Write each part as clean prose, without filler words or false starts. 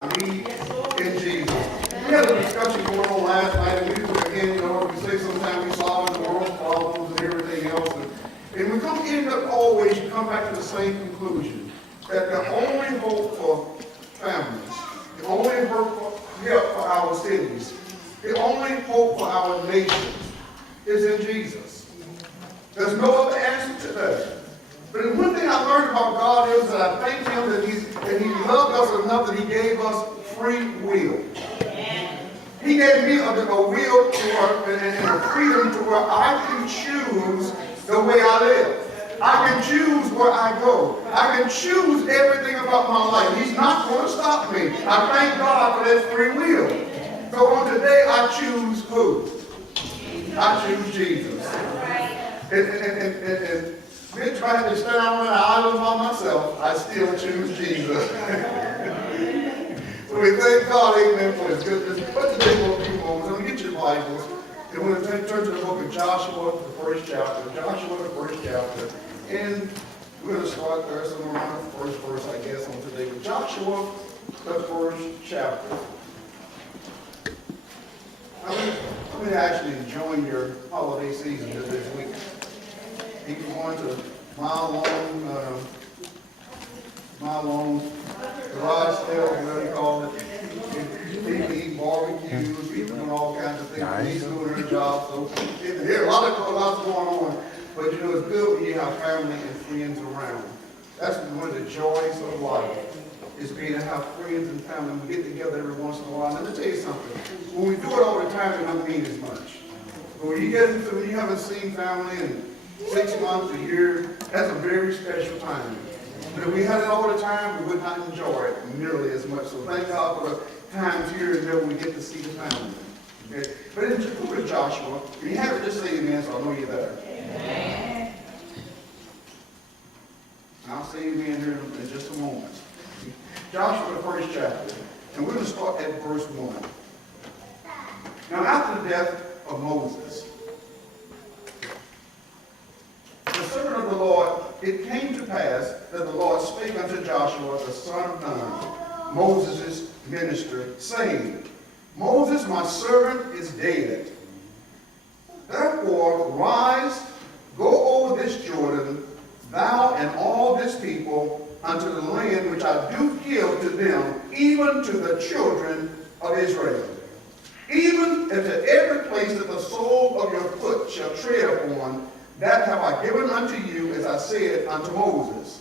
Believe in Jesus. We had a discussion going on last night, and we say sometimes we solve the world's problems and everything else, and we end up always come back to the same conclusion, that the only hope for families, the only hope for our cities, the only hope for our nations is in Jesus. There's no other answer to that. But one thing I learned about God is that I thank Him that He loved us enough that He gave us free will. He gave me a will and a freedom to where I can choose the way I live. I can choose where I go. I can choose everything about my life. He's not going to stop me. I thank God for that free will. So on today, I choose who? I choose Jesus. And me trying to stand on an island by myself, I still choose Jesus. So we thank God, amen, for His goodness. But today for a few moments, I'm going to get your Bibles, and we're going to turn to the book of Joshua, the first chapter. Joshua, the first chapter. And we're going to start there somewhere around the first verse, I guess, on today. Joshua, the first chapter. How many actually enjoying your holiday season this week? People going to mile-long garage sale, whatever you call it. People eating barbecues, people doing all kinds of things. Nice. People doing their jobs. So there are a lot going on. But you know, it's good when you have family and friends around. That's one of the joys of life, is being to have friends and family. We get together every once in a while. And let me tell you something. When we do it all the time, it don't mean as much. But when you haven't seen family in 6 months, a year, that's a very special time. But if we had it all the time, we would not enjoy it nearly as much. So thank God for the times here and there when we get to see the family. Okay? But in the book of Joshua, if you have it, just say amen, so I know you're there. Amen. I'll say amen here in just a moment. Joshua, the first chapter. And we're going to start at verse 1. Now, after the death of Moses, the servant of the Lord, it came to pass that the Lord spake unto Joshua, the son of Nun, Moses' minister, saying, Moses, my servant, is dead. Therefore, rise, go over this Jordan, thou and all this people, unto the land which I do give to them, even to the children of Israel. Even into every place that the sole of your foot shall tread upon, that have I given unto you, as I said unto Moses,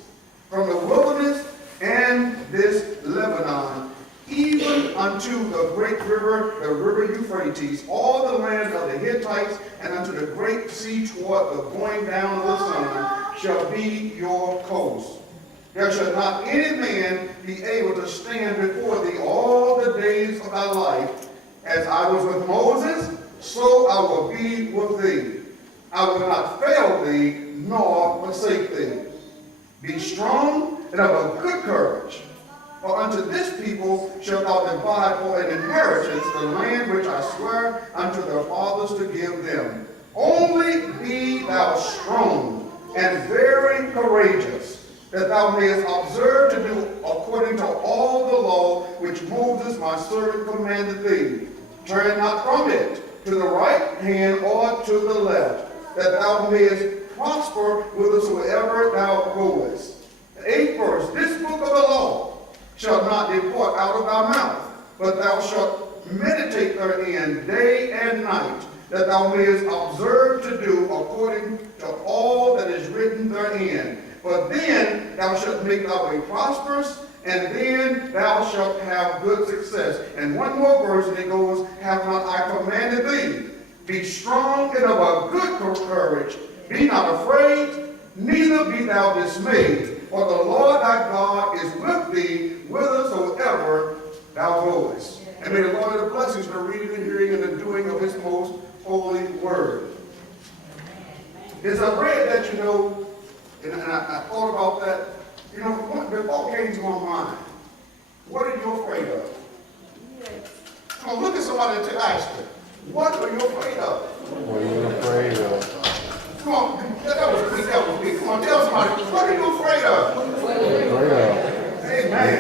from the wilderness and this Lebanon, even unto the great river, the river Euphrates, all the land of the Hittites, and unto the great sea toward the going down of the sun, shall be your coast. There shall not any man be able to stand before thee all the days of thy life. As I was with Moses, so I will be with thee. I will not fail thee, nor forsake thee. Be strong and of a good courage. For unto this people shalt thou divide for an inheritance the land which I swear unto their fathers to give them. Only be thou strong and very courageous, that thou mayest observe to do according to all the law which Moses my servant commanded thee. Turn not from it to the right hand or to the left, that thou mayest prosper whithersoever thou goest. The 8th verse, this book of the law shall not depart out of thy mouth, but thou shalt meditate therein day and night, that thou mayest observe to do according to all that is written therein. For then thou shalt make thy way prosperous, and then thou shalt have good success. And one more verse, and it goes, have not I commanded thee? Be strong and of a good courage. Be not afraid, neither be thou dismayed. For the Lord thy God is with thee whithersoever thou goest. And may the Lord have the blessings for the reading and hearing and the doing of His most holy word. As I read that, you know, and I thought about that, you know, before it came to my mind, what are you afraid of? Come on, look at somebody and ask them, what are you afraid of? What are you afraid of? Come on, that was me. Come on, tell somebody, what are you afraid of? Afraid of. Amen.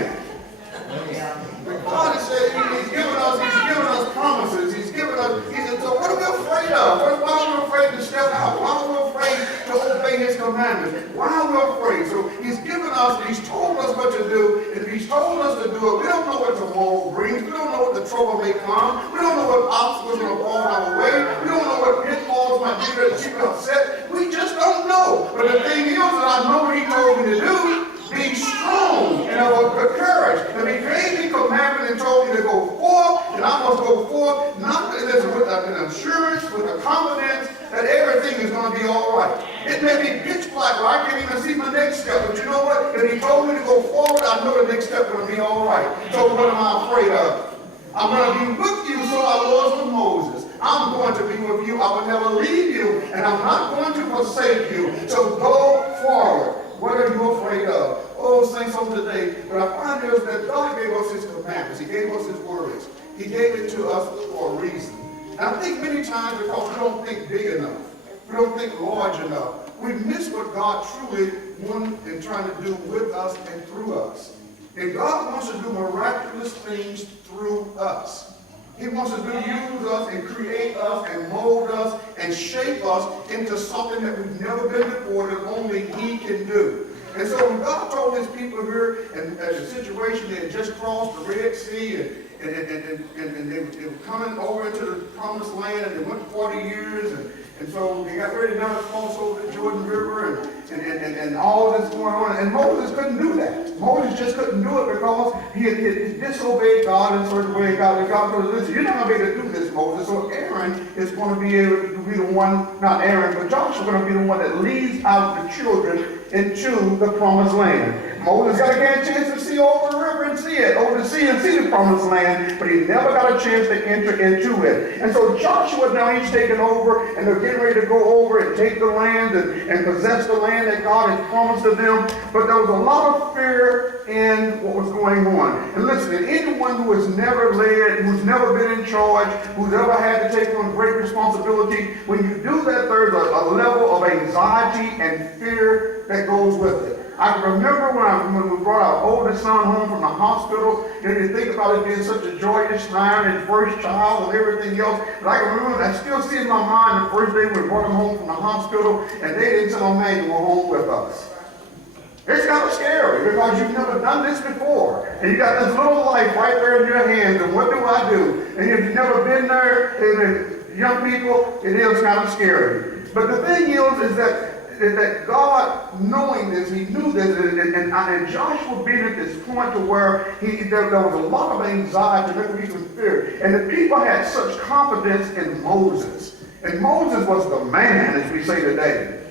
commandments. Why are we afraid? So he's given us, he's told us what to do, and if he's told us to do it, we don't know what tomorrow brings. We don't know what the trouble may come. We don't know what obstacles are going to fall our way. We don't know what pitfalls might be that keep us upset. We just don't know. But the thing is that I know what he told me to do. Be strong and of good courage. And he gave me commandment and told me to go forth, and I must go forth, not with an assurance, with a confidence that everything is going to be all right. It may be pitch black where I can't even see my next step, but you know what? If he told me to go forward, I know the next step is going to be all right. So what am I afraid of? I'm going to be with you so I was with Moses. I'm going to be with you. I will never leave you, and I'm not going to forsake you. So go forward. What are you afraid of? Oh, saints of today. But I find is that God gave us his commandments. He gave us his words. He gave it to us for a reason. And I think many times because we don't think big enough, we don't think large enough, we miss what God truly wanted and trying to do with us and through us. And God wants to do miraculous things through us. He wants to use us and create us and mold us and shape us into something that we've never been before that only he can do. And so when God told his people here, and the situation, they had just crossed the Red Sea, and they were coming over into the promised land, and they went 40 years, and so they got ready now to cross over the Jordan River, and all this going on. And Moses couldn't do that. Moses just couldn't do it because he had disobeyed God in a certain way. God told him, listen, you're not going to be able to do this, Moses. So Aaron is going to be able to be the one, not Aaron, but Joshua is going to be the one that leads out the children into the promised land. Moses got a chance to see over the river and see it, over the sea and see the promised land, but he never got a chance to enter into it. And so Joshua now he's taken over, and they're getting ready to go over and take the land and possess the land that God had promised to them. But there was a lot of fear in what was going on. And listen, anyone who has never led, who's never been in charge, who's ever had to take on great responsibility, when you do that, there's a level of anxiety and fear that goes with it. I remember when we brought our oldest son home from the hospital, and you think about it being such a joyous time, and first child and everything else. But I can remember, I still see in my mind the first day we brought him home from the hospital, and they didn't tell him, man, you were home with us. It's kind of scary because you've never done this before. And you got this little life right there in your hands, and what do I do? And if you've never been there, and young people, it is kind of scary. But the thing is that God, knowing this, he knew this, and Joshua being at this point to where there was a lot of anxiety, maybe even fear, and the people had such confidence in Moses. And Moses was the man, as we say today.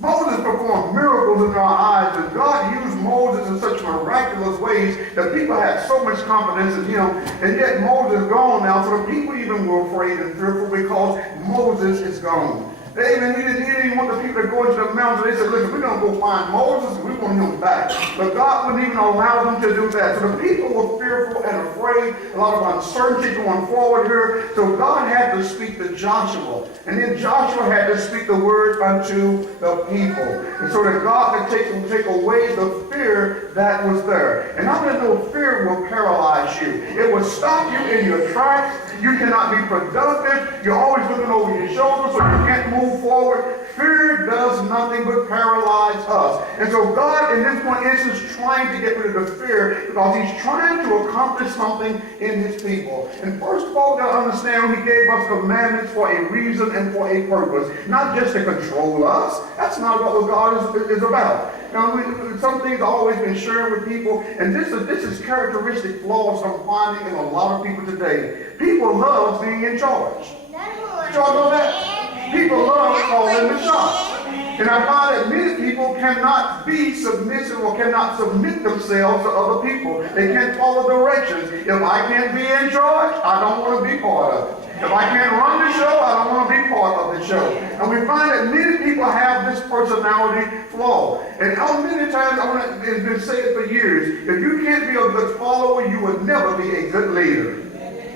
Moses performed miracles in our eyes, and God used Moses in such miraculous ways that people had so much confidence in him. And yet Moses is gone now, so the people even were afraid and fearful because Moses is gone. He didn't even want the people to go into the mountains. They said, listen, we're going to go find Moses and we want him back. But God wouldn't even allow them to do that. So the people were fearful and afraid, a lot of uncertainty going forward here. So God had to speak to Joshua. And then Joshua had to speak the word unto the people. And so that God could take away the fear that was there. And I'm going to know fear will paralyze you. It will stop you in your tracks. You cannot be productive. You're always looking over your shoulder, so you can't move forward. Fear does nothing but paralyze us. And so God, in this one instance, trying to get rid of the fear because he's trying to accomplish something in his people. And first of all, you got to understand he gave us commandments for a reason and for a purpose. Not just to control us. That's not what God is about. Now, some things I've always been sharing with people, and this is characteristic flaws I'm finding in a lot of people today. People love being in charge. Did y'all know that? People love calling the shots. And I find that many people cannot be submissive or cannot submit themselves to other people. They can't follow directions. If I can't be in charge, I don't want to be part of it. If I can't run the show, I don't want to be part of the show. And we find that many people have this personality flaw. And how many times, it's been said for years, if you can't be a good follower, you will never be a good leader.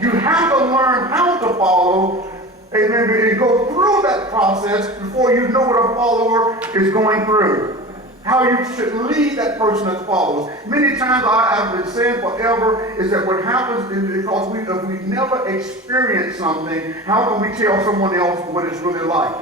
You have to learn how to follow, amen, and go through that process before you know what a follower is going through. How you should lead that person as followers. Many times I've been saying forever is that what happens is because if we never experience something, how can we tell someone else what it's really like?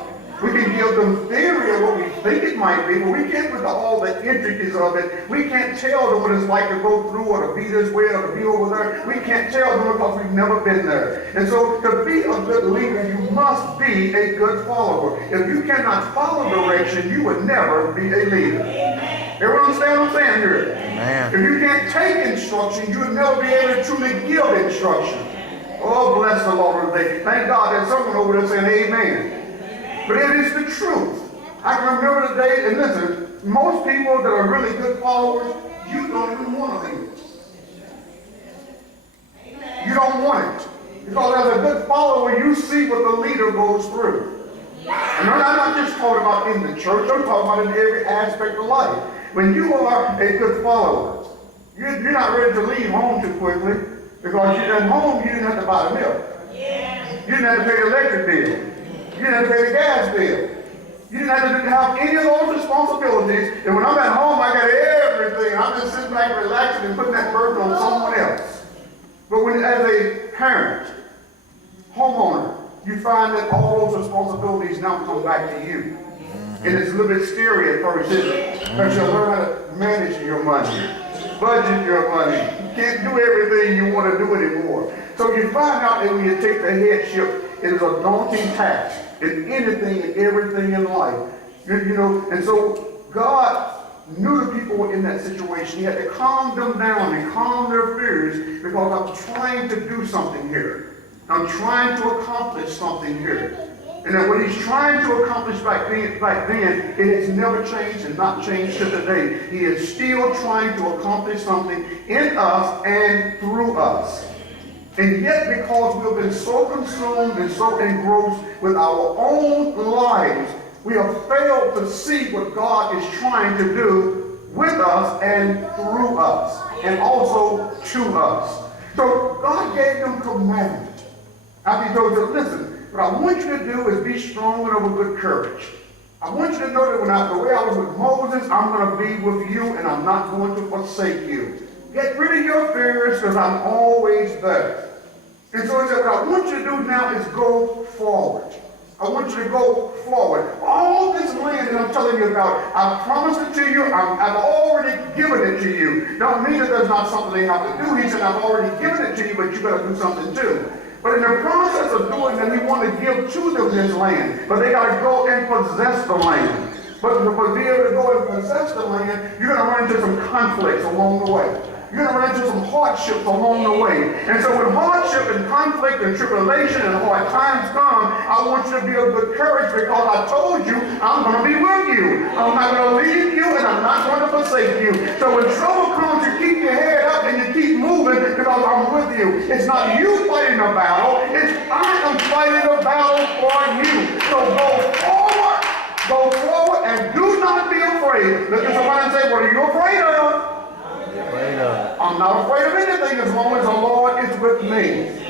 We can give them theory of what we think it might be, but we can't put all the intricacies of it. We can't tell them what it's like to go through or to be this way or to be over there. We can't tell them because we've never been there. And so to be a good leader, you must be a good follower. If you cannot follow direction, you would never be a leader. Everyone understand what I'm saying here? Amen. If you can't take instruction, you will never be able to truly give instruction. Oh, bless the Lord today. Thank God there's someone over there saying amen. But it is the truth. I can remember the day, and listen, most people that are really good followers, you don't even want to lead. You don't want it. Because as a good follower, you see what the leader goes through. And I'm not just talking about in the church, I'm talking about in every aspect of life. When you are a good follower, you're not ready to leave home too quickly, because at home you didn't have to buy the milk. You didn't have to pay the electric bill. You didn't have to pay the gas bill. You didn't have to have any of those responsibilities. And when I'm at home, I got everything. I'm just sitting back relaxing and putting that burden on someone else. But when, as a parent, homeowner, you find that all those responsibilities now come back to you. And it's a little bit scary at first, isn't it? Because you learn how to manage your money, budget your money. You can't do everything you want to do anymore. So you find out that when you take the headship, it is a daunting task in anything and everything in life. You know, and so God knew the people were in that situation. He had to calm them down and calm their fears, because I'm trying to do something here. I'm trying to accomplish something here. And that what he's trying to accomplish back then, it has never changed and not changed to today. He is still trying to accomplish something in us and through us. And yet, because we've been so consumed and so engrossed with our own lives, we have failed to see what God is trying to do with us and through us, and also to us. So God gave them commandment. After he told them, listen, what I want you to do is be strong and of a good courage. I want you to know that the way I was with Moses, I'm going to be with you, and I'm not going to forsake you. Get rid of your fears, because I'm always there. And so he said, what I want you to do now is go forward. I want you to go forward. All this land that I'm telling you about, I promised it to you. I've already given it to you. Don't mean that there's not something they have to do. He said, I've already given it to you, but you got to do something too. But in the process of doing that, he wanted to give to them this land. But they got to go and possess the land. But to be able to go and possess the land, you're going to run into some conflicts along the way. You're going to run into some hardships along the way. And so when hardship and conflict and tribulation and hard times come, I want you to be of good courage, because I told you I'm going to be with you. I'm not going to leave you, and I'm not going to forsake you. So when trouble comes, you keep your head up and you keep moving, because I'm with you. It's not you fighting a battle. It's I am fighting a battle for you. So go forward. Go forward and do not be afraid. Look at somebody and say, what are you afraid of? I'm not afraid of anything as long as the Lord is with me.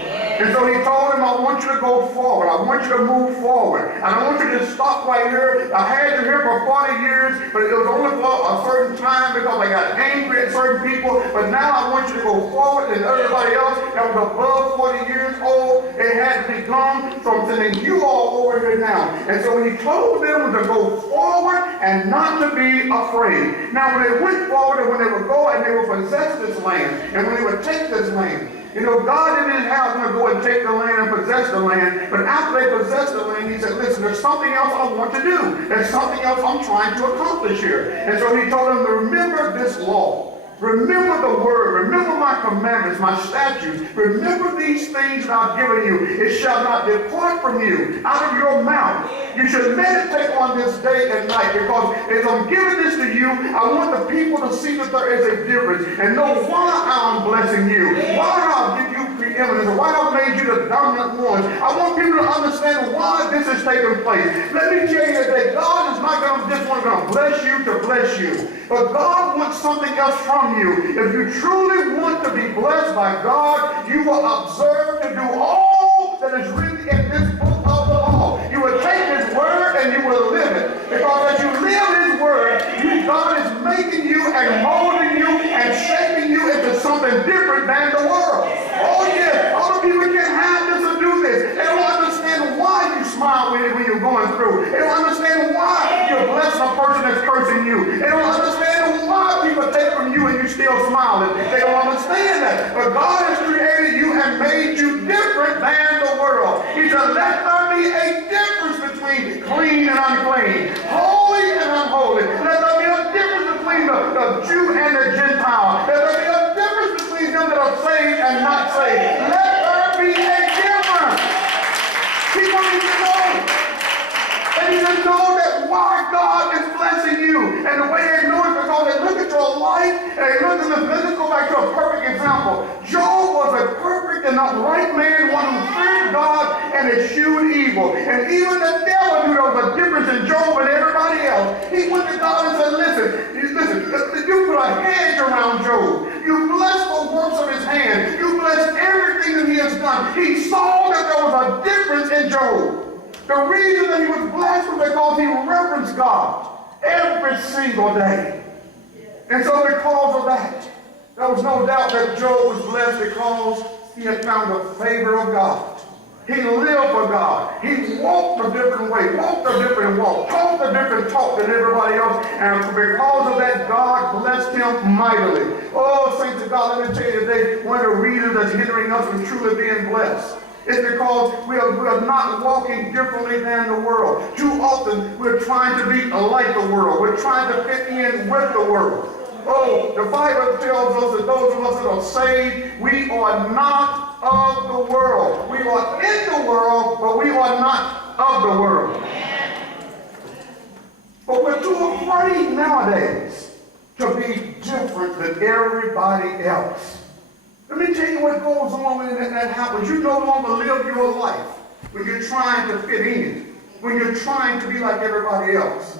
And so he told him, I want you to go forward. I want you to move forward. I don't want you to stop right here. I had you here for 40 years, but it was only for a certain time because I got angry at certain people. But now I want you to go forward, and everybody else that was above 40 years old, it had to be gone. So I'm sending you all over here now. And so he told them to go forward and not to be afraid. Now when they went forward and when they would go and they would possess this land, and when they would take this land, you know, God didn't have them to go and take the land and possess the land, but after they possessed the land, he said, listen, there's something else I want to do. There's something else I'm trying to accomplish here. And so he told them to remember this law. Remember the word. Remember my commandments, my statutes. Remember these things that I've given you. It shall not depart from you out of your mouth. You should meditate on this day and night, because as I'm giving this to you, I want the people to see that there is a difference and know why I'm blessing you, why I'll give you preeminence, and why I've made you the dominant one. I want people to understand why this is taking place. Let me tell you that God is not going to just want to bless you to bless you, but God wants something else from you. If you truly want to be blessed by God, you will observe to do all that is written in this book of the law. You will take His word and you will live it. Because as you live His word, God is making you and molding you and shaping you into something different than the world. Oh yeah, other people can't have this or do this. They don't understand why you smile when you're going through. They don't blessing a person that's cursing you. They don't understand why people take from you and you still smiling. They don't understand that. But God has created you and made you different than the world. He said, let there be a difference between clean and unclean, holy and unholy. Let there be a difference between the Jew and the Gentile. Let there be a difference between them that are saved and not saved. Let there be a difference. People need to know. They need to know that why God is blessing you. And the way they know it is because they look at your life and they look at this. Let's go back to a perfect example. Job was a perfect and upright man, one who feared God and eschewed evil. And even the devil knew there was a difference in Job and everybody else. He went to God and said, listen, you put a hedge around Job. You blessed the works of his hand. You blessed everything that he has done. He saw that there was a difference in Job. The reason that he was blessed was because he reverenced God every single day. And so because of that, there was no doubt that Job was blessed because he had found the favor of God. He lived for God. He walked a different way, walked a different walk, talked a different talk than everybody else. And because of that, God blessed him mightily. Oh, saints of God, let me tell you today, one of the reasons that's hindering us from truly being blessed is because we are not walking differently than the world. Too often, we're trying to be like the world. We're trying to fit in with the world. Oh, the Bible tells us that those of us that are saved, we are not of the world. We are in the world, but we are not of the world. But we're too afraid nowadays to be different than everybody else. Let me tell you what goes on when that happens. You no longer live your life when you're trying to fit in, when you're trying to be like everybody else.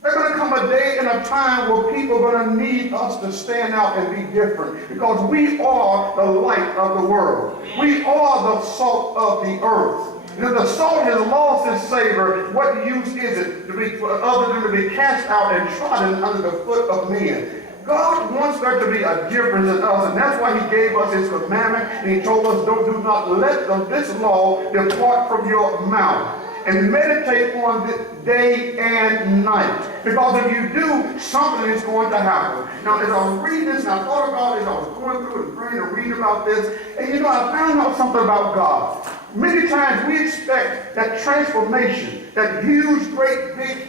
There's going to come a day and a time where people are going to need us to stand out and be different because we are the light of the world. We are the salt of the earth. And if the salt has lost its savor, what use is it to be other than to be cast out and trodden under the foot of men? God wants there to be a difference in us, and that's why he gave us his commandment, and he told us, do not let this law depart from your mouth. And meditate on it day and night. Because if you do, something is going to happen. Now, as I was reading this, and I thought about it, as I was going through and praying and reading about this, and you know, I found out something about God. Many times we expect that transformation, that huge, great, big,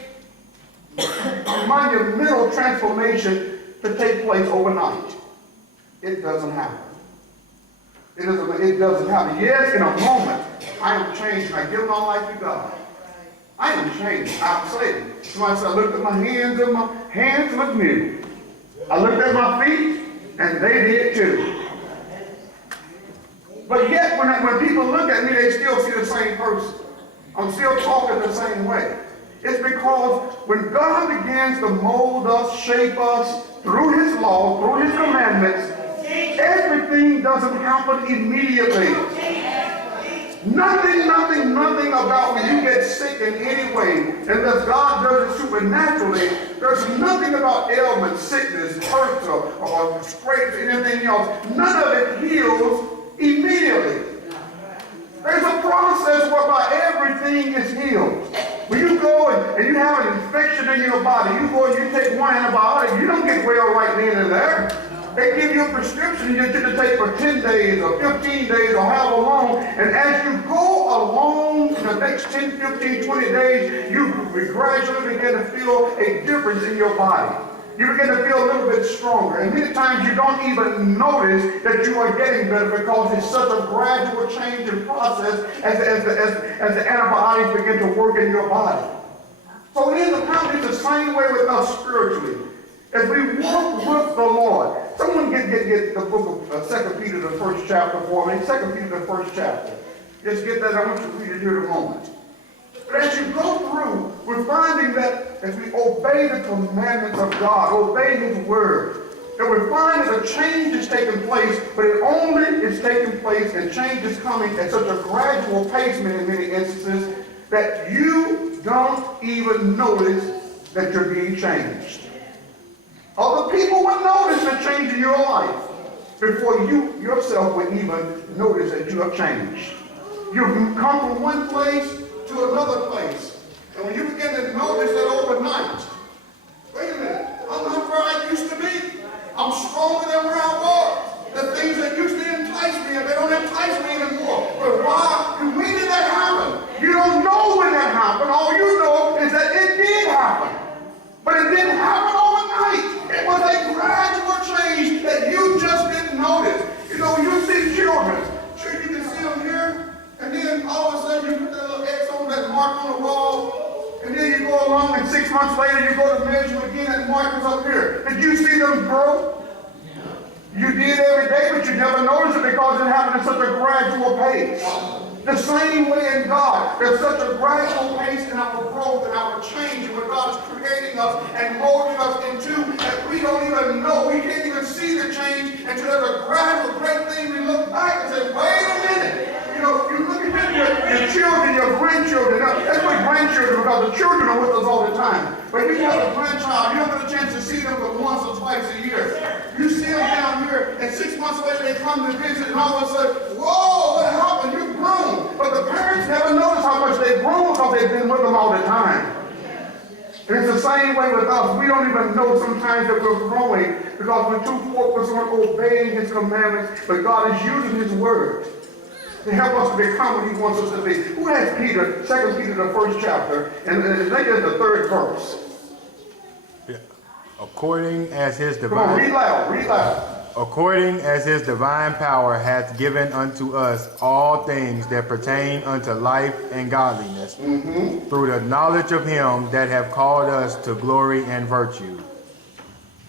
monumental transformation to take place overnight. It doesn't happen. It doesn't happen. Yes, in a moment, I am changed and I give my life to God. I am changed. I'm saved. Somebody said, I looked at my hands and my hands look new. I looked at my feet and they did too. But yet, when people look at me, they still see the same person. I'm still talking the same way. It's because when God begins to mold us, shape us through his law, through his commandments, everything doesn't happen immediately. Nothing about when you get sick in any way, unless God does it supernaturally. There's nothing about ailment, sickness, hurts, or scrapes, or anything else. None of it heals immediately. There's a process whereby everything is healed. When you go and you have an infection in your body, you go and you take one antibiotic, you don't get well right then and there. They give you a prescription you get to take for 10 days or 15 days or however long. And as you go along in the next 10, 15, 20 days, you gradually begin to feel a difference in your body. You begin to feel a little bit stronger. And many times you don't even notice that you are getting better because it's such a gradual change in process as the antibiotics begin to work in your body. So it is apparently the same way with us spiritually. As we walk with the Lord. Someone get the book of 2 Peter, the first chapter for me. 2 Peter, the first chapter. Just get that. I want you to read it here in a moment. But as you go through, we're finding that as we obey the commandments of God, obey his word, that we find that a change is taking place, but it only is taking place and change is coming at such a gradual pace in many instances that you don't even notice that you're being changed. Other people will notice the change in your life before you yourself would even notice that you have changed. You've come from one place to another place. And when you begin to notice that overnight, wait a minute, I'm not where I used to be. I'm stronger than where I was. The things that used to entice me, they don't entice me anymore. But why? When did that happen? You don't know when that happened. All you know is that it did happen. But it didn't happen overnight. It was a gradual change that you just didn't notice. You know, you see children. Sure, you can see them here. And then all of a sudden you put that little X on that mark on the wall. And then you go along and 6 months later you go to measure again and mark is up here. Did you see them grow? You did every day, but you never noticed it because it happened at such a gradual pace. The same way in God, there's such a gradual pace in our growth and our change and what God is creating us and molding us into that we don't even know. We can't even see the change until there's a gradual great thing. We look back and say, wait a minute. You know, you look at your children, your grandchildren. That's what grandchildren, because the children are with us all the time. But you have a grandchild, you don't get a chance to see them but once or twice a year. You see them down here, and 6 months later they come to visit, and all of a sudden, whoa, what happened? You've grown. But the parents never notice how much they've grown because they've been with them all the time. And it's the same way with us. We don't even know sometimes that we're growing because we're too focused on obeying His commandments, but God is using His word to help us to become what He wants us to be. Who has Peter, 2 Peter, the 1st chapter, and I think it's the 3rd verse. Yeah. According as his Come on, read divine loud, read loud. according as his divine power hath given unto us all things that pertain unto life and godliness, through the knowledge of him that have called us to glory and virtue,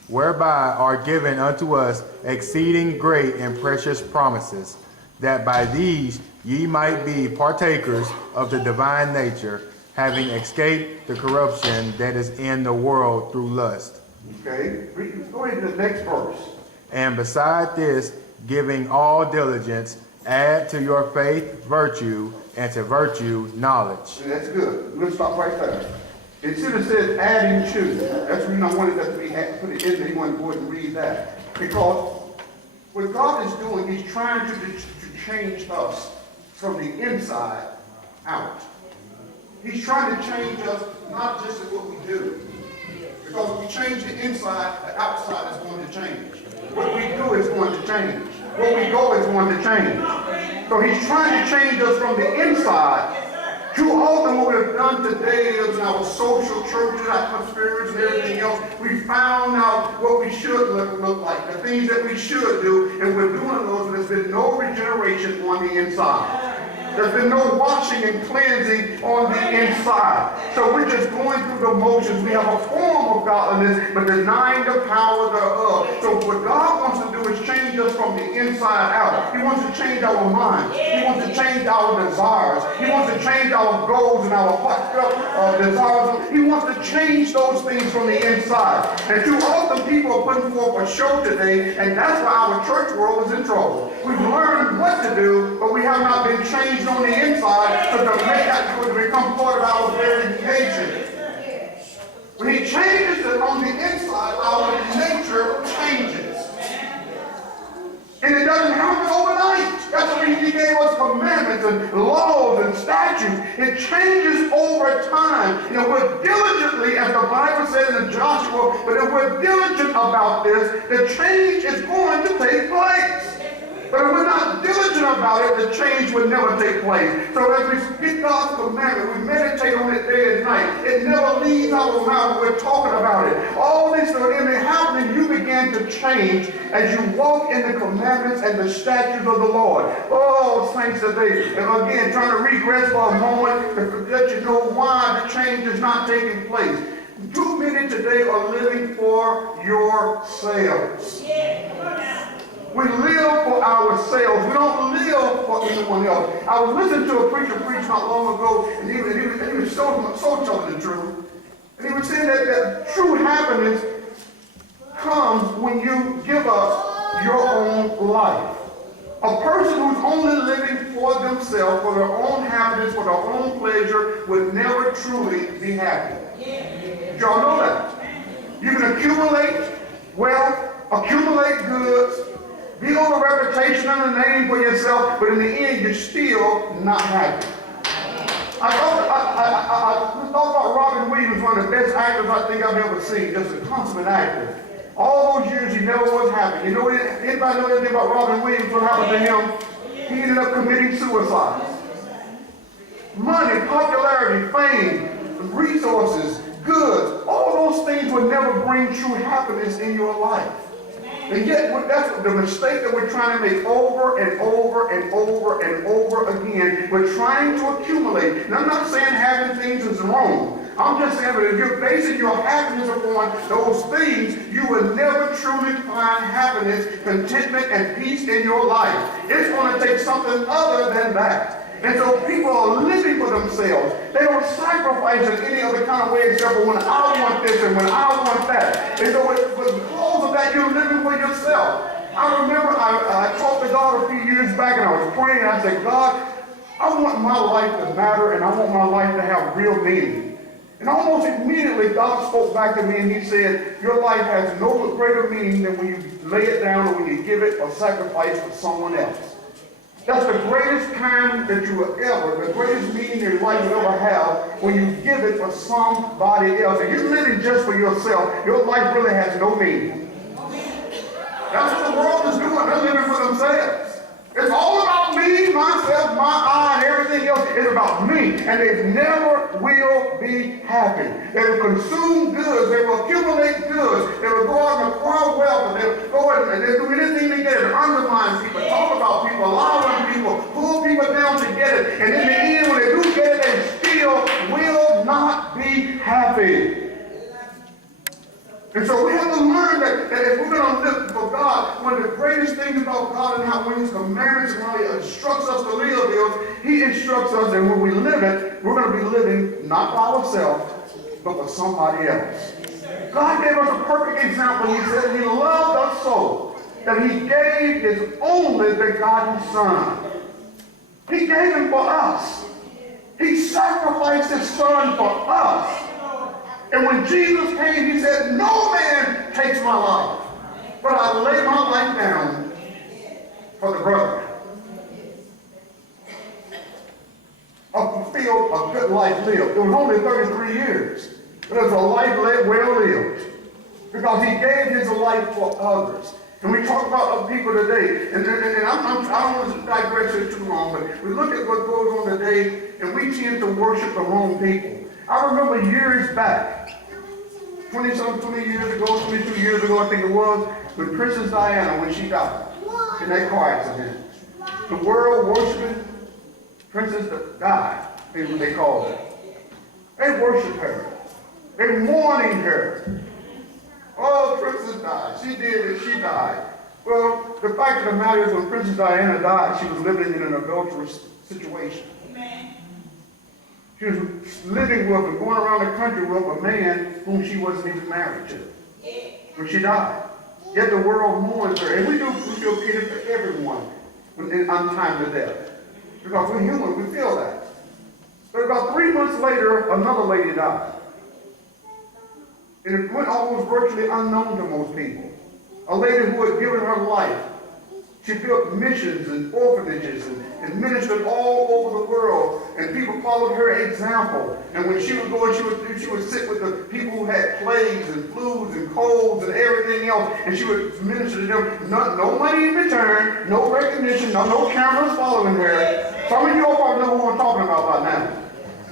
whereby are given unto us exceeding great and precious promises, that by these ye might be partakers of the divine nature, having escaped the corruption that is in the world through lust. Okay, go ahead to the next verse. And beside this, giving all diligence, add to your faith virtue, and to virtue knowledge. And that's good. We'll stop right there. It should have said adding to. That's the reason I wanted that to be put it in there. He wanted to go ahead and read that. Because what God is doing, He's trying to change us from the inside out. He's trying to change us not just in what we do. Because if we change the inside, the outside is going to change. What we do is going to change. Where we go is going to change. So He's trying to change us from the inside. Too often what we've done today is in our social churches, atmospheres, and everything else, we found out what we should look like, the things that we should do, and we're doing those, and there's been no regeneration on the inside. There's been no washing and cleansing on the inside. So we're just going through the motions. We have a form of godliness, but denying the power thereof. So what God wants to do is change us from the inside out. He wants to change our minds. He wants to change our desires. He wants to change our goals and our heartfelt desires. He wants to change those things from the inside. And too often people are putting forth a show today, and that's why our church world is in trouble. We've learned what to do, but we have not been changed on the inside to make that to become part of our very nature. When He changes it on the inside, our nature changes. And it doesn't happen overnight. That's the reason He gave us commandments and laws and statutes. It changes over time. You know, we're diligently, as the Bible says in Joshua, but if we're diligent about this, the change is going to take place. But if we're not diligent about it, the change will never take place. So as we speak God's commandment, we meditate on it day and night. It never leaves our mouth when we're talking about it. All this and it happening, you begin to change as you walk in the commandments and the statutes of the Lord. Oh, saints today. And again, trying to regress for a moment to let you know why the change is not taking place. Too many today are living for yourselves. We live for ourselves. We don't live for anyone else. I was listening to a preacher preach not long ago, and he was so telling the truth. And he was saying that true happiness comes when you give up your own life. A person who's only living for themselves, for their own happiness, for their own pleasure, would never truly be happy. Did y'all know that? You can accumulate wealth, accumulate goods, build a reputation and a name for yourself, but in the end, you're still not happy. I thought about Robin Williams, one of the best actors I think I've ever seen, just a consummate actor. All those years he never was happy. You know, anybody know anything about Robin Williams, what happened to him? He ended up committing suicide. Money, popularity, fame, resources, goods, all those things will never bring true happiness in your life. And yet, that's the mistake that we're trying to make over and over and over and over again. We're trying to accumulate. And I'm not saying having things is wrong. I'm just saying that if you're basing your happiness upon those things, you will never truly find happiness, contentment, and peace in your life. It's going to take something other than that. And so people are living for themselves. They don't sacrifice in any other kind of way except for when I want this and when I want that. And so because of that, you're living for yourself. I remember I talked to God a few years back and I was praying. I said, God, I want my life to matter and I want my life to have real meaning. And almost immediately God spoke back to me and he said, your life has no greater meaning than when you lay it down or when you give it or sacrifice for someone else. That's the greatest time that you will ever, the greatest meaning your life will ever have when you give it for somebody else. If you're living just for yourself, your life really has no meaning. That's what the world is doing. They're living for themselves. It's all about me, myself, my I, and everything else. It's about me. And they never will be happy. They will consume goods. They will accumulate goods. They will go out and acquire wealth. And they'll go and they'll do anything they get to undermine people, talk about people, lie on people, pull people down to get it. And in the end, when they do get it, they still will not be happy. And so we have to learn that if we're going to live for God, one of the greatest things about God and how when His commandments and how He instructs us to live is, He instructs us that when we live it, we're going to be living not for ourselves, but for somebody else. God gave us a perfect example. He said He loved us so that He gave His only begotten Son. He gave Him for us. He sacrificed His Son for us. And when Jesus came, He said, no man takes my life, but I lay my life down for the brother. Fulfill a good life lived. It was only 33 years, but it was a life well lived because He gave His life for others. And we talk about people today, and I don't want to digress here too long, but we look at what goes on today, and we tend to worship the wrong people. I remember years back, 20 years ago, 22 years ago, I think it was, with Princess Diana when she died in that car accident. The world worshiping Princess died, is what they called her. They worship her. They mourning her. Oh, Princess died. She did it. She died. Well, the fact of the matter is when Princess Diana died, she was living in an adulterous situation. Amen. She was living with and going around the country with a man whom she wasn't even married to when she died. Yet the world mourns her. And we feel pity for everyone in untimely death. Because we're human, we feel that. But about 3 months later, another lady died. And it went almost virtually unknown to most people. A lady who had given her life. She built missions and orphanages and ministered all over the world. And people followed her example. And when she would go, she would sit with the people who had plagues and flus and colds and everything else. And she would minister to them. No money in return, no recognition, no cameras following her. Some of you all probably know who I'm talking about by now.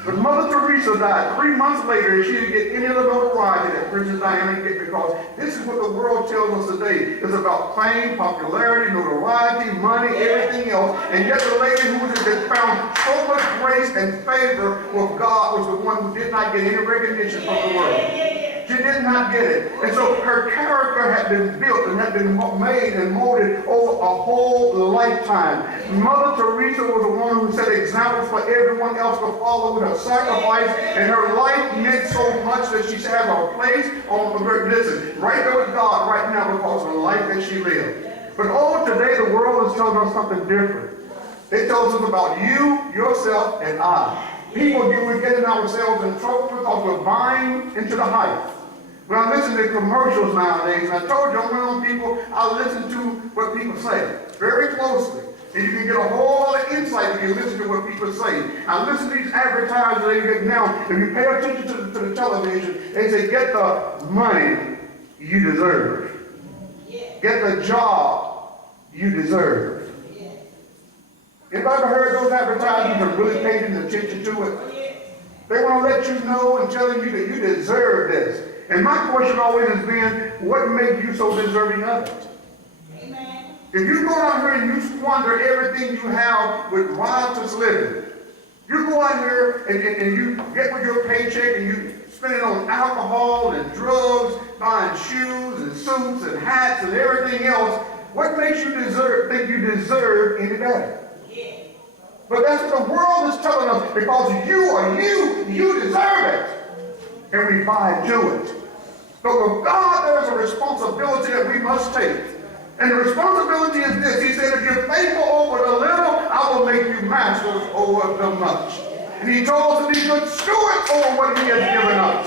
But Mother Teresa died 3 months later, and she didn't get any of the notoriety that Princess Diana get, because this is what the world tells us today. It's about fame, popularity, notoriety, money, everything else. And yet the lady who had found so much grace and favor with God was the one who did not get any recognition from the world. She did not get it. And so her character had been built and had been made and molded over a whole lifetime. Mother Teresa was the one who set examples for everyone else to follow with her sacrifice, and her life meant so much that she has a place on the earth. Listen, right there with God right now because of the life that she lived. But today the world is telling us something different. It tells us about you, yourself, and I. We're getting ourselves in trouble because we're buying into the hype. When I listen to commercials nowadays, I told you, I'm one of those people, I listen to what people say very closely. And you can get a whole lot of insight if you listen to what people say. I listen to these advertisers they get now. If you pay attention to the television, they say, get the money you deserve. Get the job you deserve. Anybody ever heard those advertisements and really paid any attention to it? They want to let you know and telling you that you deserve this. And my question always has been, what made you so deserving of it? If you go out here and you squander everything you have with riotous living, you go out here and you get with your paycheck and you spend it on alcohol and drugs, buying shoes and suits and hats and everything else, what makes you think you deserve any better? But that's what the world is telling us, because you deserve it. And we buy into it. But with God, there's a responsibility that we must take. And the responsibility is this. He said, if you're faithful over the little, I will make you masters over the much. And he told us to be good stewards over what he has given us.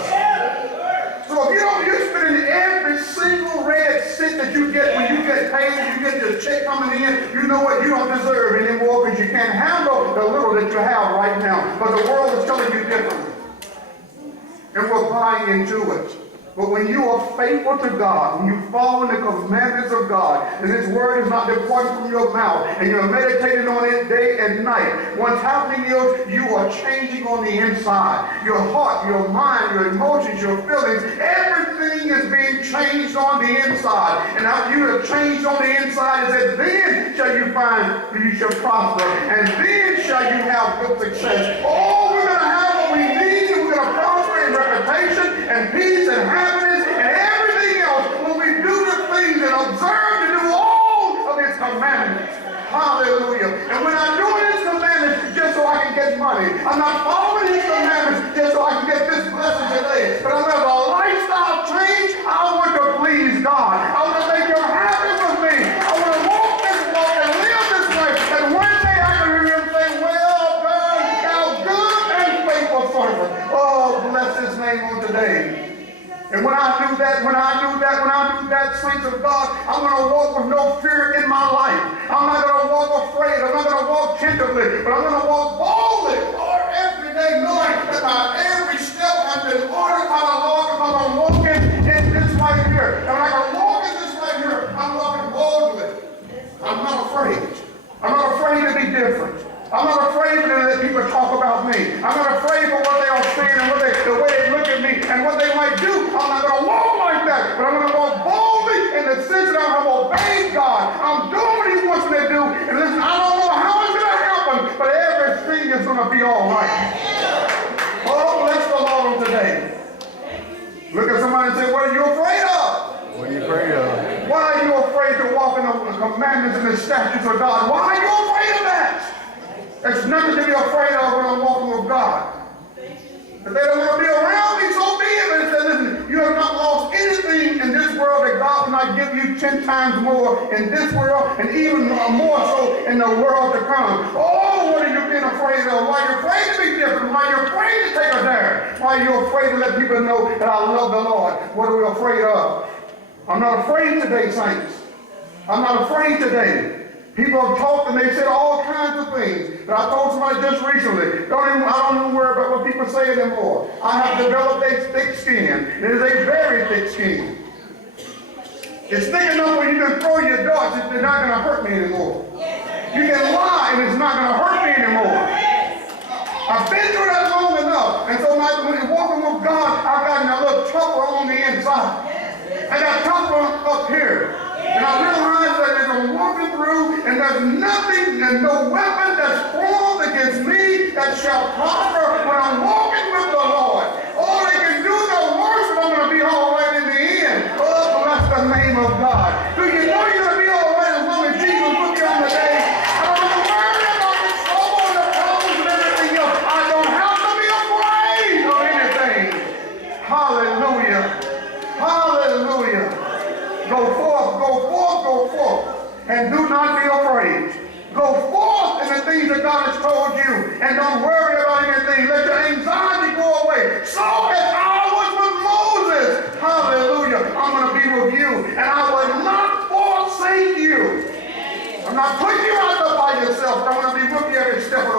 So if you're spending every single red cent that you get when you get paid, you get your check coming in, you know what? You don't deserve anymore because you can't handle the little that you have right now. But the world is telling you differently. And we're buying into it. But when you are faithful to God, when you follow the commandments of God, and His word is not departing from your mouth, and you're meditating on it day and night, what's happening is you are changing on the inside. Your heart, your mind, your emotions, your feelings, everything is being changed on the inside. And after you have changed on the inside, it says, then shall you find you shall prosper, and then shall you have good success. Oh, we're going to have what we need, and we're going to prosper in reputation and peace and happiness and everything else when we do the things and observe to do all of His commandments. Hallelujah. And we're not doing His commandments just so I can get money. I'm not following His commandments just so I can get this blessing today. But I'm going to have a lifestyle change. I want to please God. I want to make Him happy with me. I want to walk this walk and live this way. And one day I can hear Him say, well done, thou good and faithful servant. Oh, bless His name on today. And when I do that, saints of God, I'm going to walk with no fear in my life. I'm not going to walk afraid. I'm not going to walk tentatively, but I'm going to walk boldly, Lord, every day, knowing that my every step has been ordered by the Lord, because I'm walking in this life here. And when I can walk in this life here, I'm walking boldly. I'm not afraid. I'm not afraid to be different. I'm not afraid to let people talk about me. I'm not afraid for what they are saying and the way they look at me and what they might do. I'm not going to walk like that, but I'm going to walk boldly in the sense that I'm obeying God. I'm doing what He wants me to do. And listen, I don't know how it's going to happen, but everything is going to be all right. Oh, bless the Lord today. Look at somebody and say, what are you afraid of? What are you afraid of? Why are you afraid to walk in the commandments and the statutes of God? Why are you afraid of that? There's nothing to be afraid of when I'm walking with God. If they don't want to be around me, so be it. But it says, listen, you have not lost anything in this world that God will not give you 10 times more in this world and even more so in the world to come. Oh, what are you being afraid of? Why are you afraid to be different? Why are you afraid to take a dare? Why are you afraid to let people know that I love the Lord? What are we afraid of? I'm not afraid today, saints. I'm not afraid today. People have talked and they said all kinds of things. But I told somebody just recently, I don't even worry about what people say anymore. I have developed a thick skin. It is a very thick skin. It's thick enough where you can throw your darts, it's not going to hurt me anymore. You can lie and it's not going to hurt me anymore. I've been through that long enough. And so when walking with God, I've gotten a little tougher on the inside. I got tougher up here. And I realize that as I'm walking through, and there's nothing and no weapon that's formed against me that shall prosper when I'm walking with the Lord. All they can do the worst, but I'm going to be all right in the end. Oh, bless the name of God. Do you know you're going to be all right as long as Jesus look you on the day? I don't have to worry about the trouble and the problems and everything else. I don't have to be afraid of anything. Hallelujah. Hallelujah. Go forth, go forth, go forth, and do not be afraid. Go forth in the things that God has told you, and don't worry about anything. Let your anxiety go away. So as I was with Moses, hallelujah, I'm going to be with you, and I will not forsake you. I'm not putting you out there by yourself. I'm going to be with you every step of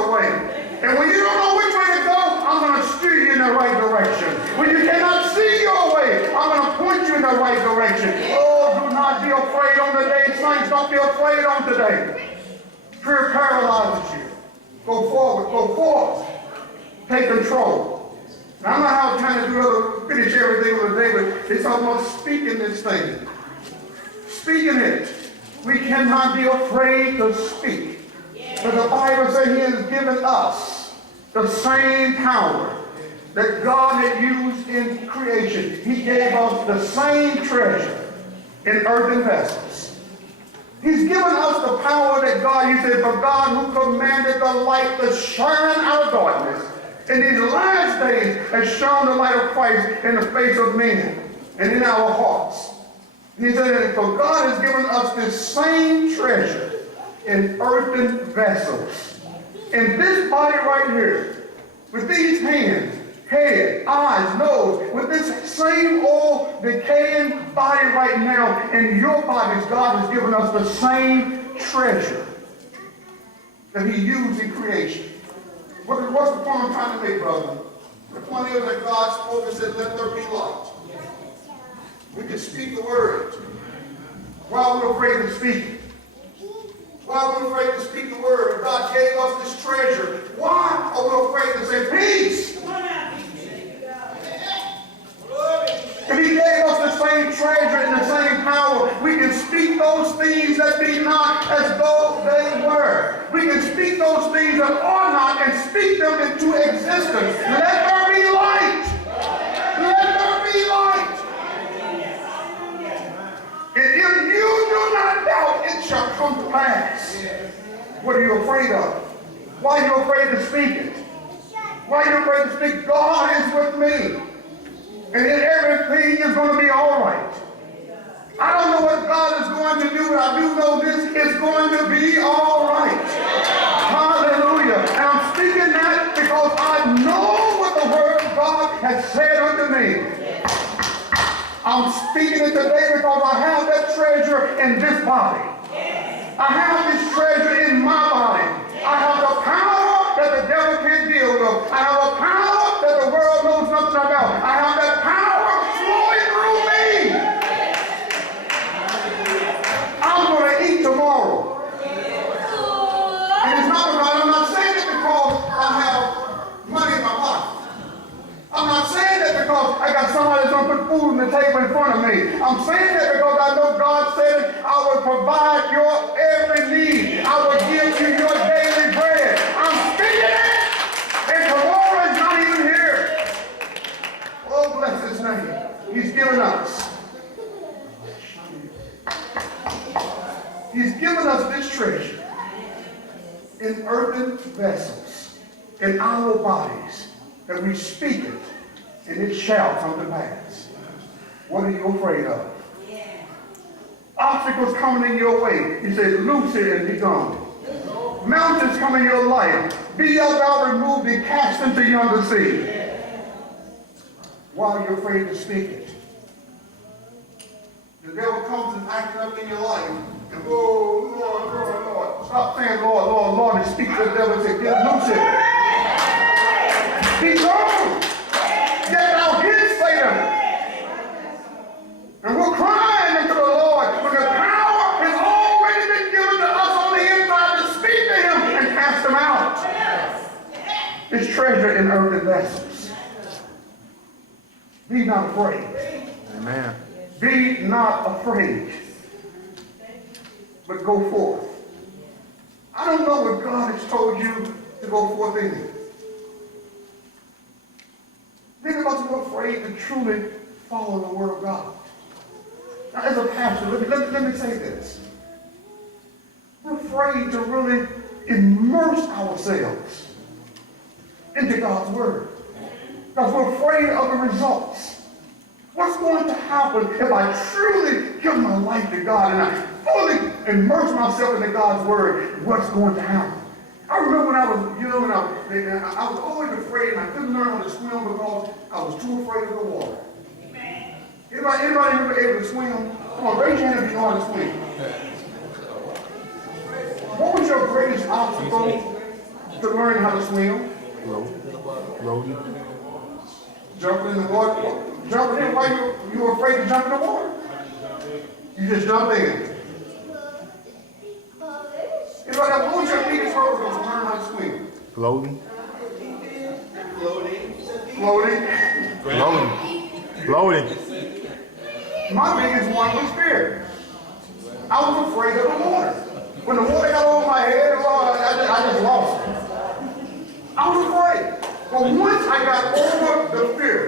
the right direction. Oh, do not be afraid on the day, saints. Don't be afraid on today. Fear paralyzes you. Go forward, go forth. Take control. Now, I'm not how trying to finish everything with a day, but it's almost speaking this thing. Speaking it. We cannot be afraid to speak. But the Bible says he has given us the same power that God had used in creation. He gave us the same treasure in earthen vessels. He's given us the power that God, he said, for God who commanded the light to shine out of darkness in these last days has shown the light of Christ in the face of men and in our hearts. He said, for God has given us this same treasure in earthen vessels. In this body right here, with these hands, head, eyes, nose, with this same old decaying body right now, in your bodies, God has given us the same treasure that he used in creation. What's the point I'm trying to make, brother? The point is that God spoke and said, let there be light. We can speak the word. Why are we afraid to speak it? Why are we afraid to speak the word? God gave us this treasure. Why are we afraid to say peace? If he gave us the same treasure and the same power, we can speak those things that be not as though they were. We can speak those things that are not and speak them into existence. Let there be light. Let there be light. And if you do not doubt, it shall come to pass. What are you afraid of? Why are you afraid to speak it? Why are you afraid to speak? God is with me. And then everything is going to be all right. I don't know what God is going to do, but I do know this is going to be all right. Hallelujah. And I'm speaking that because I know what the word of God has said unto me. I'm speaking it today because I have that treasure in this body. I have this treasure in my body. I have the power that the devil can't deal with. I have a power that the world knows nothing about. I have that power flowing through me. I'm going to eat tomorrow. And it's not because, I'm not saying it because I have money in my pocket. I'm not saying that because I got somebody that's going to put food on the table in front of me. I'm saying that because I know God said I will provide your every need. I will give you your daily bread. I'm speaking it. And tomorrow is not even here. Oh, bless his name. He's given us. He's given us this treasure in earthen vessels, in our bodies, that we speak it, and it shall come to pass. What are you afraid of? Obstacles coming in your way, he said, loose it and be gone. Mountains come in your life, be thou removed and cast into yonder sea. Why are you afraid to speak it? The devil comes and acting up in your life, and whoa, Lord, Lord, Lord. Stop saying Lord, Lord, Lord, and speak to the devil and say, get loose it. Be gone. Get out, get Satan. And we're crying unto the Lord, but the power has already been given to us on the inside to speak to him and cast him out. It's treasure in earthen vessels. Be not afraid. Amen. Be not afraid, but go forth. I don't know what God has told you to go forth in. Many of us are afraid to truly follow the word of God. Now, as a pastor, let me say this. We're afraid to really immerse ourselves into God's word. Because we're afraid of the results. What's going to happen if I truly give my life to God and I fully immerse myself into God's word? What's going to happen? I remember when I was young and I was always afraid and I couldn't learn how to swim because I was too afraid of the water. Anybody ever able to swim? Come on, raise your hand if you know how to swim. What was your greatest obstacle to learn how to swim? Road. Jumping in the water. Jumping in, why you were afraid to jump in the water? You just jump in. It's like a what's your biggest hurdle to learn how to swim? Floating. Floating. Floating. My biggest one was fear. I was afraid of the water. When the water got over my head, I just lost it. I was afraid. But once I got over the fear,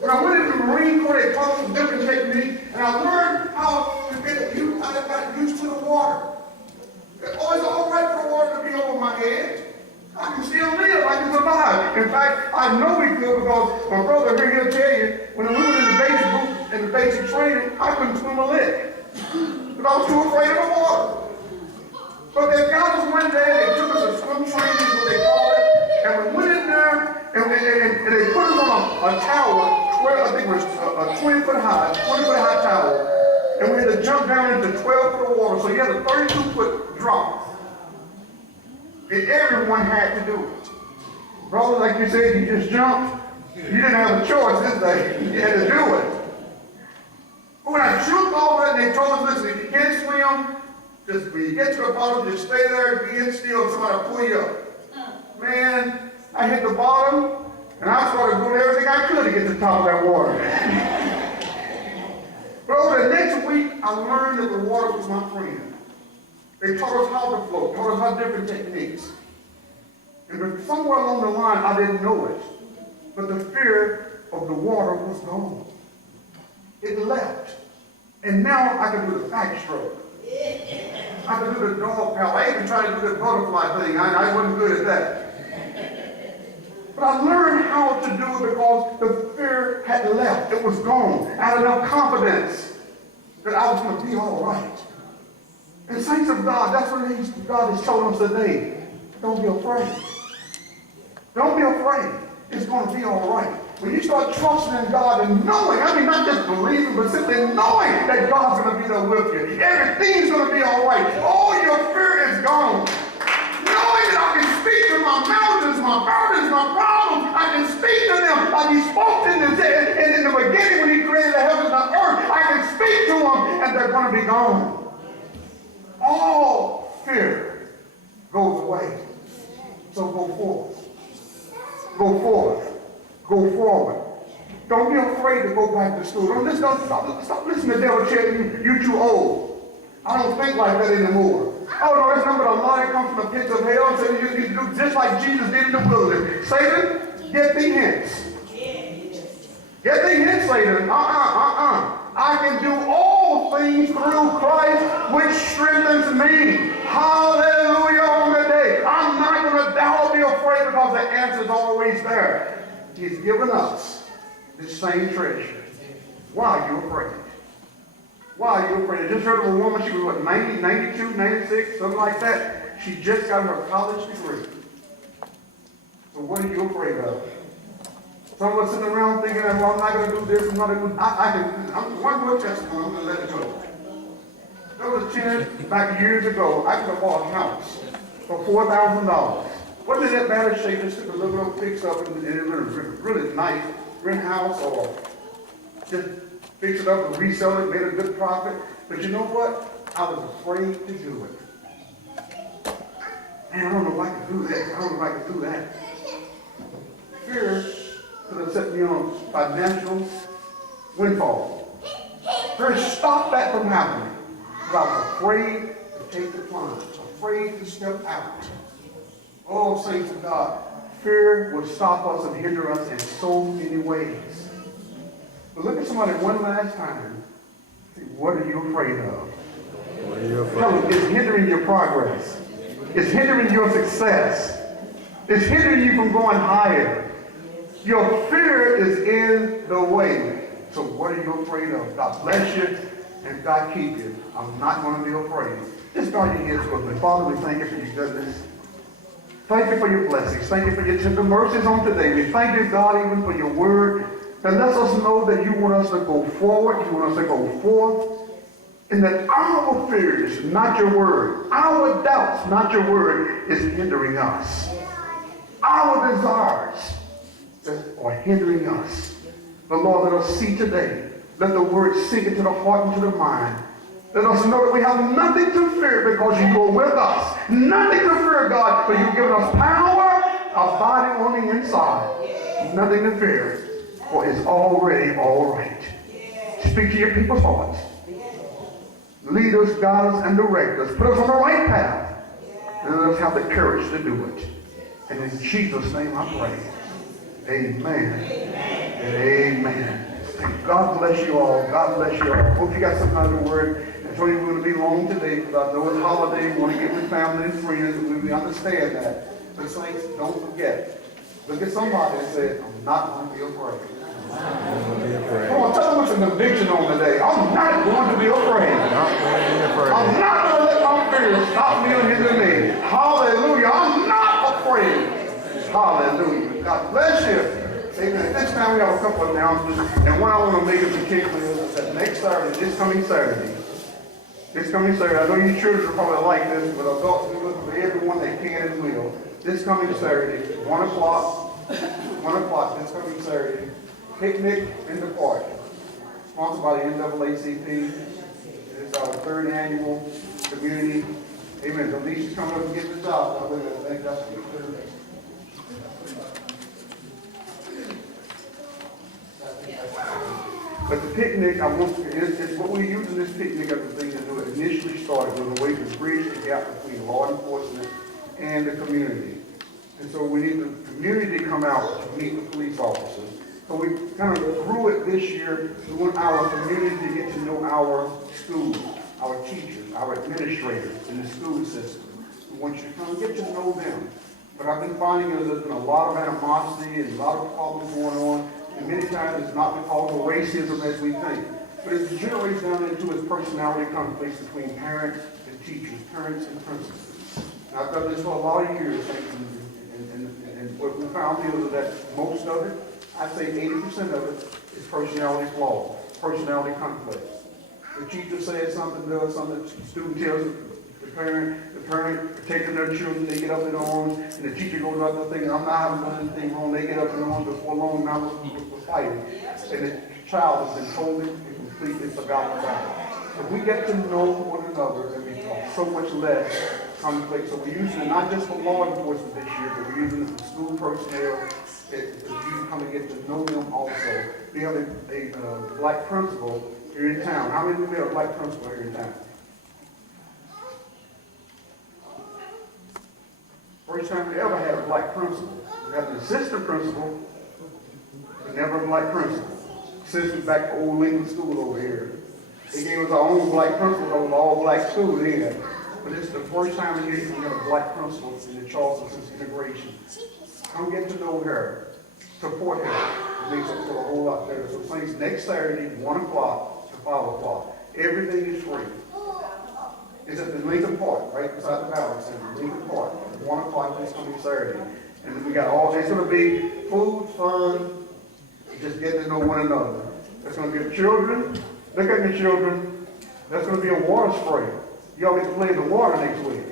when I went into the Marine Corps, they taught us different techniques, and I learned how to get used, I got used to the water. Oh, it's all right for the water to be over my head. I can still live, I can survive. In fact, I know we could because my brother here, he'll tell you, when we were in the basic group, in the basic training, I couldn't swim a lick. Because I was too afraid of the water. But they got us one day, they took us to swim training, is what they call it, and we went in there, and they put us on a tower, 12, I think it was a 20-foot high tower, and we had to jump down into 12-foot water, so you had a 32-foot drop. And everyone had to do it. Brother, like you said, you just jumped. You didn't have a choice this day. You had to do it. But when I jumped over it, and they told us, listen, if you can't swim, just when you get to the bottom, just stay there, be still, and somebody will pull you up. Man, I hit the bottom, and I started doing everything I could to get to the top of that water. But over the next week, I learned that the water was my friend. They taught us how to float, taught us how different techniques. And somewhere along the line, I didn't know it, but the fear of the water was gone. It left. And now I can do the backstroke. I can do the dog paddle. I even tried to do the butterfly thing. I wasn't good at that. But I learned how to do it because the fear had left. It was gone. I had enough confidence that I was going to be all right. And saints of God, that's what God is telling us today. Don't be afraid. Don't be afraid. It's going to be all right. When you start trusting in God and knowing, I mean not just believing, but simply knowing that God's going to be there with you. Everything's going to be all right. All your fear is gone. Knowing that I can speak to my mountains, my burdens, my problems, I can speak to them like He spoke in the beginning when He created the heavens and the earth. I can speak to them and they're going to be gone. All fear goes away. So go forth. Go forth. Go forward. Don't be afraid to go back to school. Stop listening to the devil tell you you're too old. I don't think like that anymore. Oh no, there's nothing but a lie that comes from the pits of hell and says you do just like Jesus did in the wilderness. Satan, get thee hence. Get thee hence, Satan. I can do all things through Christ which strengthens me. Hallelujah on the day. I'm not going to doubt or be afraid because the answer is always there. He's given us the same treasure. Why are you afraid? Why are you afraid? I just heard of a woman, she was what, 90, 92, 96, something like that. She just got her college degree. So what are you afraid of? Some of us sitting around thinking, well, I'm not going to do this, I'm not going to do I'm one more testimony, I'm going to let it go. There was a chance back years ago, I could have bought a house for $4,000. Wasn't in that bad a shape, just took a little bit of fix up and it was really nice, rent house or just fix it up and resell it, made a good profit. But you know what? I was afraid to do it. Man, I don't know if I can do that. I don't know if I can do that. Fear could have set me on financial windfall. Fear stopped that from happening. But I was afraid to take the plunge, afraid to step out. Oh, saints of God, fear will stop us and hinder us in so many ways. But look at somebody one last time. What are you afraid of? What are you afraid Tell of? them it's hindering your progress. It's hindering your success. It's hindering you from going higher. Your fear is in the way. So what are you afraid of? God bless you and God keep you. I'm not going to be afraid. Just bow your heads with me. Father, we thank you for your goodness. Thank you for your blessings. Thank you for your tender mercies on today. We thank you, God, even for your word that lets us know that you want us to go forward, you want us to go forth, and that our fears, not your word, our doubts, not your word, is hindering us. Our desires are hindering us. But Lord, let us see today. Let the word sink into the heart and to the mind. Let us know that we have nothing to fear because you are with us. Nothing to fear, God, for you've given us power abiding on the inside. Nothing to fear, for it's already all right. Speak to your people's hearts. Lead us, guide us, and direct us. Put us on the right path. And let us have the courage to do it. And in Jesus' name I pray. Amen. And amen. God bless you all. God bless you all. Hope you got some kind of word. I told you we're going to be long today because I know it's a holiday. We want to get with family and friends. And we understand that. But saints, don't forget. Look at somebody and say, I'm not going to be afraid. Come on, tell them what's an conviction on today. I'm not going to be afraid. I'm not going to let my fear stop me or hinder me. Hallelujah. I'm not afraid. Hallelujah. God bless you. Amen. Next time we have a couple of announcements, and one I want to make in particular is that next Saturday, this coming Saturday, I know you children are probably like this, but adults are looking for everyone they can and will. This coming Saturday, 1 o'clock, this coming Saturday, picnic in the park, sponsored by the NAACP. It's our 3rd annual community. Amen. So Alicia's coming up and getting the job done with it. I think that's what we're doing. But the picnic, it's what we're using this picnic as a thing to do. It initially started with a way to bridge the gap between law enforcement and the community. And so we need the community to come out to meet the police officers. So we kind of grew it this year. We want our community to get to know our schools, our teachers, our administrators in the school system. We want you to come get to know them. But I've been finding there's been a lot of animosity and a lot of problems going on. And many times it's not because of racism as we think. But it generates down into its personality conflicts between parents and teachers, parents and principals. And I've done this for a lot of years, and what we found is that most of it, I'd say 80% of it, is personality flaws, personality conflicts. The teacher says something, does something, the student tells the parent taking their children, they get up in arms, and the teacher goes out there thinking, I'm not having done anything wrong, they get up in arms before long, now we're fighting. And the child has been totally and completely forgotten about it. If we get to know one another, then we have so much less conflict. So we're using it not just for law enforcement this year, but we're using it for school personnel, that you come and get to know them also. We have a black principal here in town. How many of you have a black principal here in town? First time we ever had a black principal. We had an assistant principal, but never a black principal. Since we're back to Old Lincoln School over here. They gave us our own black principal over all black school then. But it's the first time in years we have a black principal in the Charleston since integration. Come get to know her. Support her. It makes us feel a whole lot better. So please, next Saturday, 1 o'clock to 5 o'clock. Everything is free. It's at the Lincoln Park, right beside the Palace Center, Lincoln Park, 1 o'clock this coming Saturday. And then we got all, it's going to be food, fun, just getting to know one another. There's going to be children. Look at the children. There's going to be a water spray. Y'all get to play in the water next week.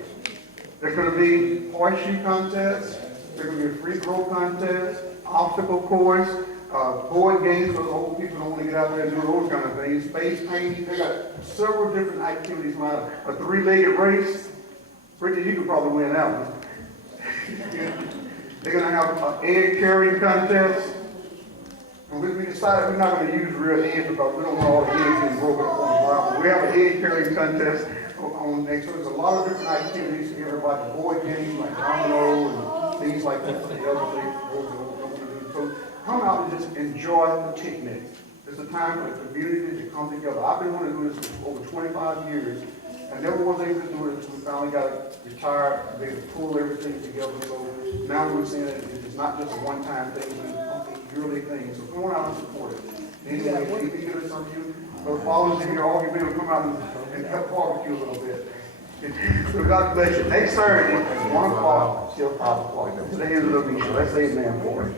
There's going to be horseshoe contests. There's going to be a free throw contest, obstacle course, board games for the old people who want to get out there and do those kind of things. Face painting. They got several different activities lined up. A 3-legged race. Brittany, you could probably win that one. They're going to have an egg carrying contest. And we decided we're not going to use real eggs because we don't want all the eggs getting broken up on the ground. But we have an egg carrying contest on next. So there's a lot of different activities for everybody. Board games like domino and things like that for the other things. So come out and just enjoy the picnic. It's a time for the community to come together. I've been wanting to do this for over 25 years. I never was able to do it until we finally got retired and be able to pull everything together. So now we're seeing it, it's not just a one-time thing, it's a yearly thing. So come on out and support it. Anyway, if you get it some of you, those followers in here, all you've been able to come out and help barbecue a little bit. So God bless you. Next Saturday, 1 o'clock till 5 o'clock. To the hands of the meeting. Let's say amen for it.